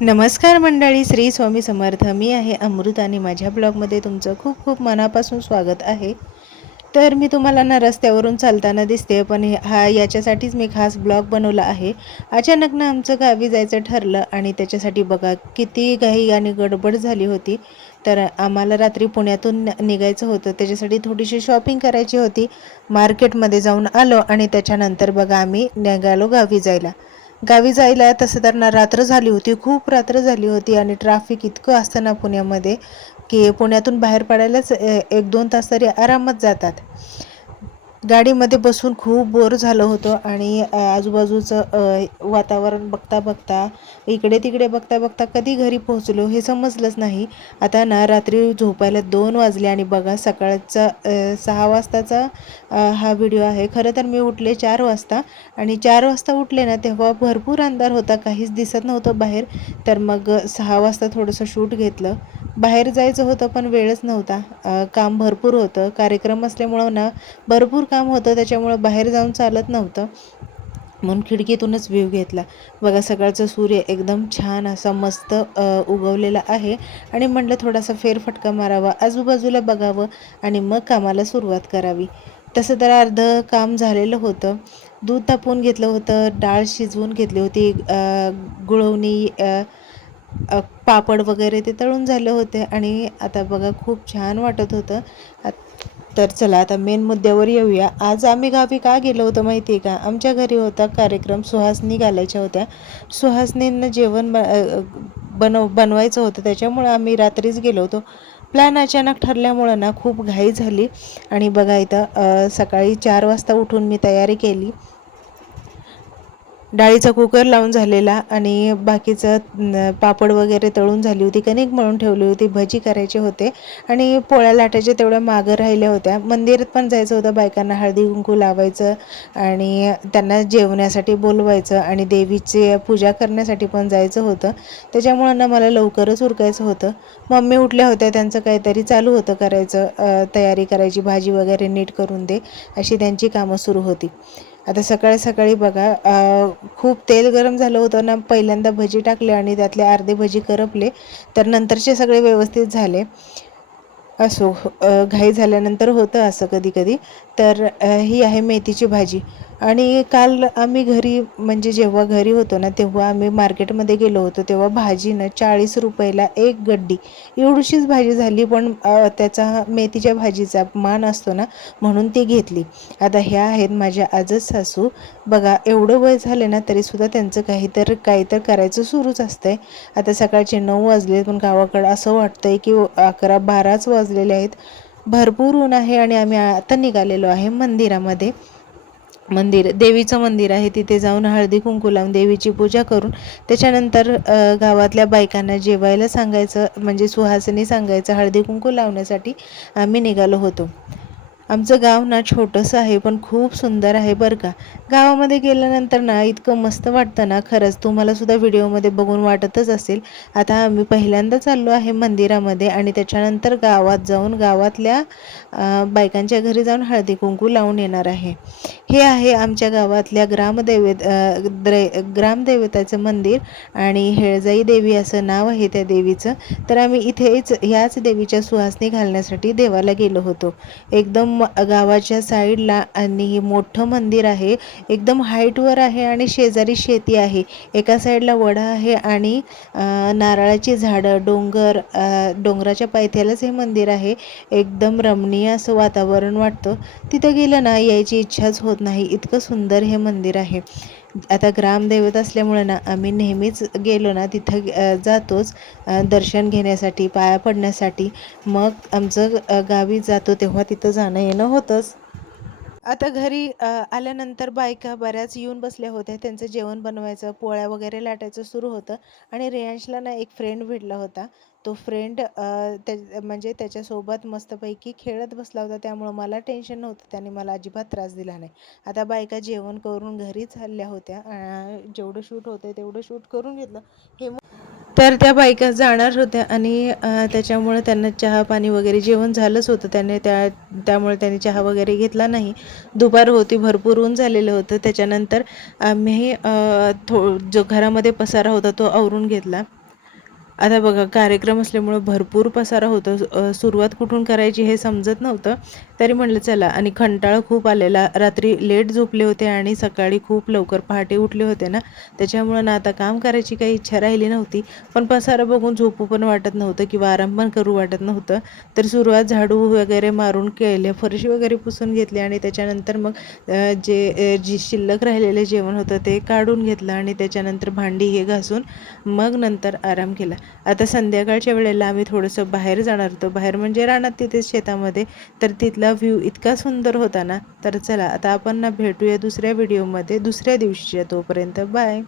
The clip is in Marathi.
नमस्कार मंडळी, श्री स्वामी समर्थ. मी आहे अमृत आणि माझ्या ब्लॉगमध्ये तुमचं खूप खूप मनापासून स्वागत आहे. तर मी तुम्हाला ना रस्त्यावरून चालताना दिसते, पण याच्यासाठीच मी खास ब्लॉग बनवला आहे. अचानक ना आमचं गावी जायचं ठरलं आणि त्याच्यासाठी बघा किती घाई आणि गडबड झाली होती. तर आम्हाला रात्री पुण्यातून निघायचं होतं, त्याच्यासाठी थोडीशी शॉपिंग करायची होती. मार्केटमध्ये जाऊन आलो आणि त्याच्यानंतर बघा आम्ही निघालो गावी जायला. तसं तर ना रात्र झाली होती, खूप रात्र झाली होती आणि ट्रॅफिक इतकं असतं ना पुण्यामध्ये की पुण्यातून बाहेर पडायलाच 1-2 तास तरी आरामात जातात. गाडीमध्ये बसून खूप बोर झालं होतं आणि आजूबाजूचं वातावरण बघता बघता, इकडे तिकडे बघता बघता कधी घरी पोहोचलो हे समजलंच नाही. आता ना रात्री झोपायला 2 वाजले आणि बघा सकाळचा 6 वाजताचा हा व्हिडिओ आहे. खरं तर मी उठले 4 वाजता आणि 4 वाजता उठले ना तेव्हा भरपूर अंधार होता, काहीच दिसत नव्हतं बाहेर. तर मग 6 वाजता थोडंसं शूट घेतलं. बाहेर जायचं होतं पण वेळच नव्हता. काम भरपूर होतं, कार्यक्रम असल्यामुळं ना भरपूर काम होतं, त्याच्यामुळं बाहेर जाऊन चालत नव्हतं. म्हणून खिडकीतूनच व्ह्यू घेतला. बघा सकाळचा सूर्य एकदम छान असा मस्त उगवलेला आहे आणि म्हटलं थोडासा फेरफटका मारावा, आजूबाजूला बघावं आणि मग कामाला सुरुवात करावी. तसं तर अर्धं काम झालेलं होतं. दूध तापवून घेतलं होतं, डाळ शिजवून घेतली होती, गुळवणी, पापड वगैरे ते तळून झाले होते आणि आता बघा खूप छान वाटत होतं. तर चला आता मेन मुद्द्यावर येऊया. आज आम्ही गावी का गेलो होतो माहिती आहे का? आमच्या घरी होता कार्यक्रम, सुहासनी घालायच्या होत्या. सुहासनींना जेवण बनवायचं होतं, त्याच्यामुळं आम्ही रात्रीच गेलो होतो. प्लॅन अचानक ठरल्यामुळं ना खूप घाई झाली आणि बघा इथं सकाळी 4 वाजता उठून मी तयारी केली. डाळीचा कुकर लावून झालेला आणि बाकीचं पापड वगैरे तळून झाली होती, कणिक मळून ठेवली होती, भजी करायचे होते आणि पोळ्या लाटायच्या तेवढ्या मागं राहिल्या होत्या. मंदिरात पण जायचं होतं, बायकांना हळदी कुंकू लावायचं आणि त्यांना जेवण्यासाठी बोलवायचं आणि देवीची पूजा करण्यासाठी पण जायचं होतं. त्याच्यामुळं ना मला लवकरच उरकायचं होतं. मम्मी उठल्या होत्या, त्यांचं काहीतरी चालू होतं करायचं, तयारी करायची, भाजी वगैरे नीट करून दे अशी त्यांची कामं सुरू होती. आता सकाळी सकाळी बघा खूप तेल गरम झालं होतं ना, पहिल्यांदा भजी टाकले आणि त्यातले अर्धे भजी करपले, तर नंतरचे सगळे व्यवस्थित झाले. असो, घाई झाल्यानंतर होतं असं कधी कधी. तर ही आहे मेथीची भाजी. आणि काल आम्ही घरी, म्हणजे जेव्हा घरी होतो ना तेव्हा आम्ही मार्केटमध्ये गेलो होतो, तेव्हा भाजी ना 40 रुपयाला एक गड्डी, एवढीशीच भाजी झाली. पण त्याचा मेथीच्या भाजीचा मान असतो ना, म्हणून ती घेतली. आता ह्या आहेत माझ्या आजच सासू. बघा एवढं वय झाले ना तरीसुद्धा त्यांचं काहीतर करायचं सुरूच असतंय. आता सकाळचे 9 वाजले पण गावाकडं असं वाटतंय की 11-12च वाजलेले आहेत. भरपूर ऊन आहे आणि आम्ही आता निघालेलो आहे मंदिरामध्ये. देवीचं मंदिर आहे, तिथे जाऊन हळदी कुंकू लावून देवीची पूजा करून त्याच्यानंतर गावातल्या बायकांना जेवायला सांगायचं, म्हणजे सुहासिनी सांगायचं हळदी कुंकू लावण्यासाठी आम्ही निघालो होतो. आमचं गाव ना छोटंसं आहे पण खूप सुंदर आहे बरं का. गावामध्ये गेल्यानंतर ना इतकं मस्त वाटतं ना, खरंच तुम्हाला सुद्धा व्हिडिओमध्ये बघून वाटतच असेल. आता आम्ही पहिल्यांदा चाललो आहे मंदिरामध्ये आणि त्याच्यानंतर गावात जाऊन गावातल्या बायकांच्या घरी जाऊन हळदी कुंकू लावून येणार आहे. हे आहे आमच्या गावातल्या ग्रामदेवताचं मंदिर आणि हेळजाई देवी असं नाव आहे त्या देवीचं. तर आम्ही इथेच ह्याच देवीच्या सुहासनी घालण्यासाठी देवाला गेलो होतो. एकदम गावाच्या साईडला आणि मोठं मंदिर आहे, एकदम हाईटवर आहे आणि शेजारी शेती आहे. एका साईडला वडा आहे आणि नारळाची झाडं, डोंगराच्या पायथ्यालाच हे मंदिर आहे. एकदम रमणीय असं वातावरण वाटतं. तिथं गेलं ना यायची इच्छाच होत नाही, इतकं सुंदर हे मंदिर आहे. आता ग्रामदैवत असल्यामुळे ना आम्ही नेहमीच गेलो ना तिथं जातोच दर्शन घेण्यासाठी, पाया पडण्यासाठी. मग आमचं गावी जातो तेव्हा तिथं जाणं येणं होतंच. आता घरी आल्यानंतर बायका बऱ्याच येऊन बसल्या होत्या. त्यांचं जेवण बनवायचं, पोळ्या वगैरे लाटायचं सुरू होतं आणि रेयांशला ना एक फ्रेंड भेटला होता. तो फ्रेंड म्हणजे त्याच्यासोबत मस्तपैकी खेळत बसला होता, त्यामुळं मला टेन्शन नव्हतं, त्याने मला अजिबात त्रास दिला नाही. आता बायका जेवण करून घरी चालल्या होत्या. जेवढं शूट होतं तेवढं शूट करून घेतलं. तर त्या बायका जाणार होत्या आणि त्याच्यामुळे त्यांना चहा पाणी वगैरे जेवण झालंच होतं. त्यामुळे त्यांनी चहा वगैरे घेतला नाही. दुपार होती, भरपूर ऊन झालेलं होतं. त्याच्यानंतर आम्ही जो घरामध्ये पसारा होता तो आवरून घेतला. आता बघा कार्यक्रम असल्यामुळं भरपूर पसारा होतो. सुरुवात कुठून करायची हे समजत नव्हतं. तरी म्हटलं चला आणि कंटाळा खूप आलेला. रात्री लेट झोपले होते आणि सकाळी खूप लवकर पहाटे उठले होते ना, त्याच्यामुळं ना आता काम करायची काही इच्छा राहिली नव्हती. पण पसारा बघून झोपू पण वाटत नव्हतं किंवा आराम पण करू वाटत नव्हतं. तर सुरुवात झाडू वगैरे मारून केले, फरशी वगैरे पुसून घेतली आणि त्याच्यानंतर मग जी शिल्लक राहिलेलं जेवण होतं ते काढून घेतलं आणि त्याच्यानंतर भांडी हे घासून मग नंतर आराम केला. आता संध्याकाळच्या वेळेला आम्ही थोडंसं बाहेर जाणार होतो. बाहेर म्हणजे रानात तिथेच शेतामध्ये. तर तिथला व्ह्यू इतका सुंदर होता ना. तर चला आता आपण ना भेटूया दुसऱ्या व्हिडिओमध्ये दुसऱ्या दिवशीच्या. तोपर्यंत बाय.